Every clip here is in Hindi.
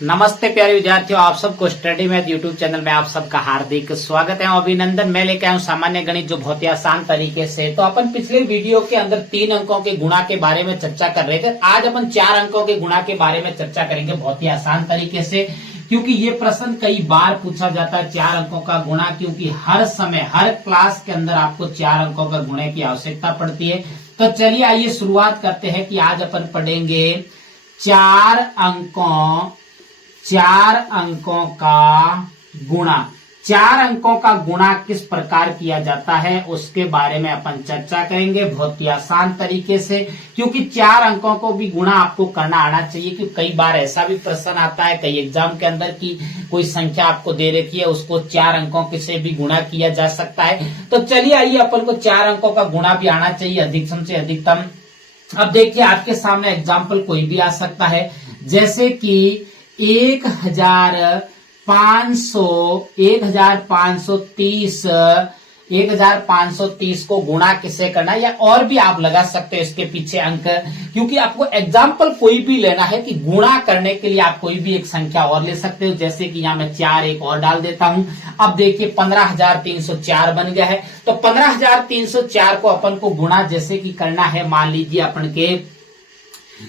नमस्ते प्यारे विद्यार्थियों, आप सबको स्टडी मैथ यूट्यूब चैनल में आप सबका हार्दिक स्वागत है। अभिनंदन। मैं लेके आया हूं सामान्य गणित, जो बहुत ही आसान तरीके से। तो अपन पिछले वीडियो के अंदर 3 अंकों के गुणा के बारे में चर्चा कर रहे थे। आज अपन 4 अंकों के गुणा के बारे में चर्चा करेंगे बहुत ही आसान तरीके से, क्योंकि ये प्रश्न कई बार पूछा जाता है 4 अंकों का गुणा, क्योंकि हर समय हर क्लास के अंदर आपको 4 अंकों का गुणे की आवश्यकता पड़ती है। तो चलिए आइए शुरुआत करते हैं कि आज अपन पढ़ेंगे 4 अंकों का गुणा। 4 अंकों का गुणा किस प्रकार किया जाता है उसके बारे में अपन चर्चा करेंगे बहुत ही आसान तरीके से, क्योंकि 4 अंकों को भी गुणा आपको करना आना चाहिए। कि कई बार ऐसा भी प्रश्न आता है कई एग्जाम के अंदर की कोई संख्या आपको दे रखी है, उसको 4 अंकों से भी गुणा किया जा सकता है। तो चलिए आइए, अपन को 4 अंकों का गुणा भी आना चाहिए अधिकतम से अधिकतम। अब देखिए, आपके सामने एग्जाम्पल कोई भी आ सकता है, जैसे कि 1530 को गुणा किसे करना है, या और भी आप लगा सकते हो इसके पीछे अंक, क्योंकि आपको एग्जाम्पल कोई भी लेना है कि गुणा करने के लिए आप कोई भी एक संख्या और ले सकते हो। जैसे कि यहां मैं 4 एक और डाल देता हूं। अब देखिए 15,304 बन गया है। तो 15,304 को अपन को गुणा जैसे कि करना है, मान लीजिए अपन के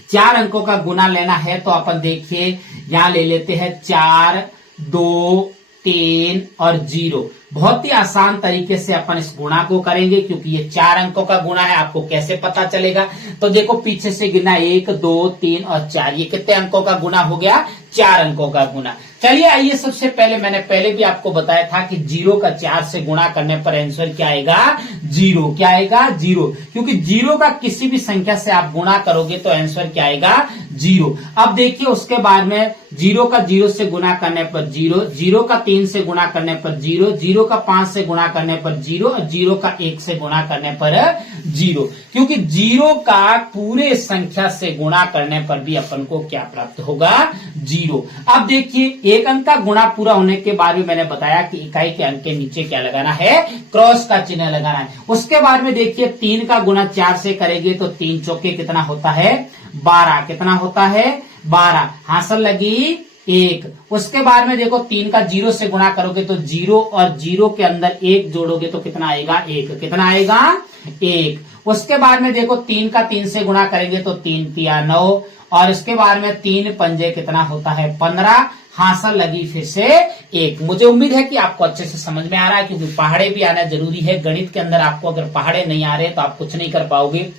4 अंकों का गुना लेना है, तो अपन देखिए यहां ले लेते हैं 4, 2, 3 और 0। बहुत ही आसान तरीके से अपन इस गुणा को करेंगे, क्योंकि ये 4 अंकों का गुणा है। आपको कैसे पता चलेगा, तो देखो पीछे से गिना 1, 2, 3 और 4। ये कितने अंकों का गुणा हो गया? 4 अंकों का गुणा। चलिए आइए, सबसे पहले मैंने पहले भी आपको बताया था कि 0 का 4 से गुणा करने पर आंसर क्या आएगा? 0। क्या आएगा? 0। क्योंकि 0 का किसी भी संख्या से आप गुणा करोगे तो आंसर क्या आएगा? 0। अब देखिए उसके बाद में 0 का 0 से गुणा करने पर 0, 0 का 3 से गुणा करने पर 0, 0 का 5 से गुणा करने पर 0 और 0 का 1 से गुणा करने पर 0। क्योंकि 0 का पूरे संख्या से गुणा करने पर भी अपन को क्या प्राप्त होगा? 0। अब देखिए, एक अंक का गुणा पूरा होने के बाद भी मैंने बताया कि इकाई के अंक के नीचे क्या लगाना है? क्रॉस का चिन्ह लगाना है। उसके बाद में देखिए 3 का गुणा 4 से करेंगे तो 3 चौके कितना होता है? 12। कितना होता है? 12। हासिल लगी 1। उसके बाद में देखो 3 का 0 से गुणा करोगे तो 0 और 0 के अंदर 1 जोड़ोगे तो कितना आएगा? 1। कितना आएगा? 1। उसके बाद में देखो 3 का 3 से गुणा करेंगे तो 3 तिया 9 और इसके बाद में 3 पंजे कितना होता है? 15। हासिल लगी फिर से 1। मुझे उम्मीद है कि आपको अच्छे से समझ में आ रहा है, क्योंकि पहाड़े भी आना जरूरी है। गणित के अंदर आपको अगर पहाड़े नहीं आ रहे तो आप कुछ नहीं कर पाओगे।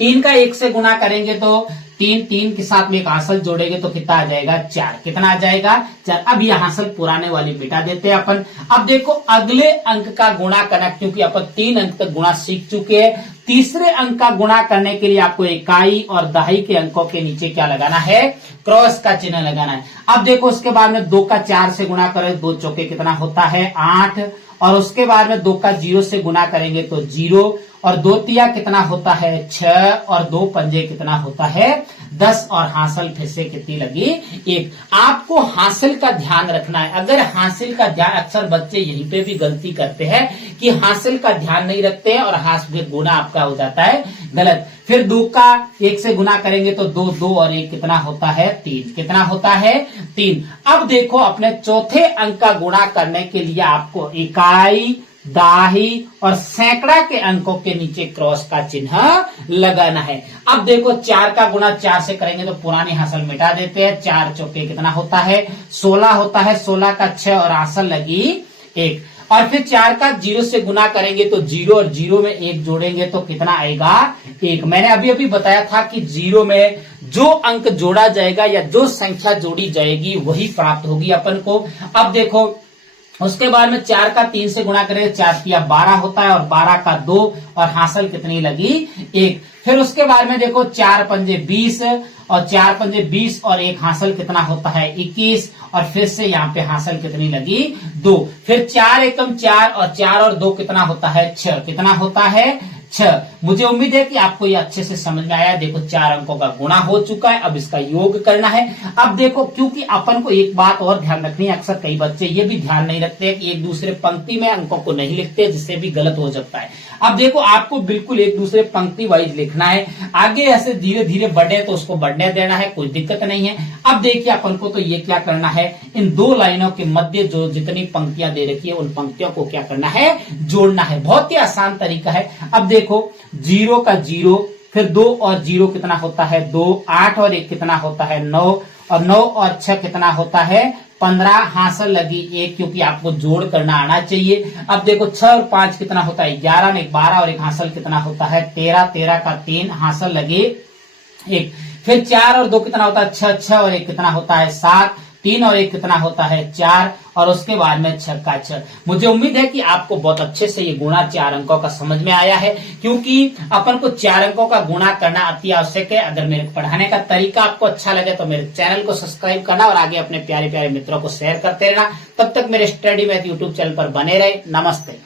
3 का 1 से गुणा करेंगे तो 3 के साथ में एक हासिल जोड़ेंगे तो कितना आ जाएगा? 4। कितना आ जाएगा? 4। अब यह हासिल पुराने वाली मिटा देते हैं अपन। अब देखो अगले अंक का गुणा करना, क्योंकि अपन 3 अंक तक गुणा सीख चुके हैं। तीसरे अंक का गुणा करने के लिए आपको इकाई और दहाई के अंकों के नीचे क्या लगाना है? क्रॉस का चिन्ह लगाना है। अब देखो उसके बाद में 2 का 4 से गुणा करें, 2 चौके कितना होता है? 8। और उसके बाद में 2 का 0 से गुणा करेंगे तो 0 और 2 तिया कितना होता है? 6 और 2 पंजे कितना होता है? 10 और हासिल फिर से कितनी लगी? 1। आपको हासिल का ध्यान रखना है। अगर हासिल का ध्यान, अक्सर बच्चे यहीं पे भी गलती करते हैं कि हासिल का ध्यान नहीं रखते हैं और हासिल गुना आपका हो जाता है गलत। फिर 2 का 1 से गुणा करेंगे तो 2, 2 और 1 कितना होता है? 3। कितना होता है? 3। अब देखो अपने चौथे अंक का गुणा करने के लिए आपको इकाई, दाही और सैकड़ा के अंकों के नीचे क्रॉस का चिन्ह लगाना है। अब देखो 4 का गुणा 4 से करेंगे तो पुरानी हासिल मिटा देते हैं। 4 चौके कितना होता है? 16 होता है। 16 का 6 और हासिल लगी 1। और फिर 4 का 0 से गुणा करेंगे तो 0 और 0 में 1 जोड़ेंगे तो कितना आएगा? 1। मैंने अभी अभी बताया था कि 0 में जो अंक जोड़ा जाएगा या जो संख्या जोड़ी जाएगी वही प्राप्त होगी अपन को। अब देखो उसके बाद में 4 का 3 से गुणा करेंगे, 4 तिया 12 होता है और 12 का 2 और हासिल कितनी लगी? 1। फिर उसके बाद में देखो 4 पंजे 20 और 4 पंजे 20 और 1 हासिल कितना होता है? 21। और फिर से यहाँ पे हासिल कितनी लगी? 2। फिर 4 एकम 4 और 4 और 2 कितना होता है? 6। कितना होता है? 6। मुझे उम्मीद है कि आपको ये अच्छे से समझ में आया। देखो 4 अंकों का गुणा हो चुका है, अब इसका योग करना है। अब देखो, क्योंकि अपन को एक बात और ध्यान रखनी है, अक्सर कई बच्चे ये भी ध्यान नहीं रखते हैं कि एक दूसरे पंक्ति में अंकों को नहीं लिखते, जिससे भी गलत हो सकता है। अब देखो, आपको बिल्कुल एक दूसरे पंक्ति वाइज लिखना है। आगे ऐसे धीरे धीरे बढ़े तो उसको बढ़ने देना है, कोई दिक्कत नहीं है। अब देखिए, अपन को तो ये क्या करना है, इन 2 लाइनों के मध्य जो जितनी पंक्तियां दे रखी है उन पंक्तियों को क्या करना है, जोड़ना है। बहुत ही आसान तरीका है। अब देखो, 0 का 0, फिर 2 और 0 कितना होता है 2, 8 और 1 कितना होता है 9, और 9 और 6 कितना होता है 15, हासिल लगी 1, क्योंकि आपको जोड़ करना आना चाहिए। अब देखो 6 और 5 कितना होता है 11 में 12 और 1 हासिल कितना होता है 13, 13 का 3 हासिल लगे 1। फिर 4 और 2 कितना होता है 6, 6 और 1 कितना होता है 7, 3 और 1 कितना होता है 4, और उसके बाद में 6 का 6। मुझे उम्मीद है कि आपको बहुत अच्छे से ये गुणा 4 अंकों का समझ में आया है, क्योंकि अपन को 4 अंकों का गुणा करना अति आवश्यक है। अगर मेरे पढ़ाने का तरीका आपको अच्छा लगे तो मेरे चैनल को सब्सक्राइब करना और आगे अपने प्यारे प्यारे मित्रों को शेयर करते रहना। तब तक मेरे स्टडी मैथ यूट्यूब चैनल पर बने रहे। नमस्ते।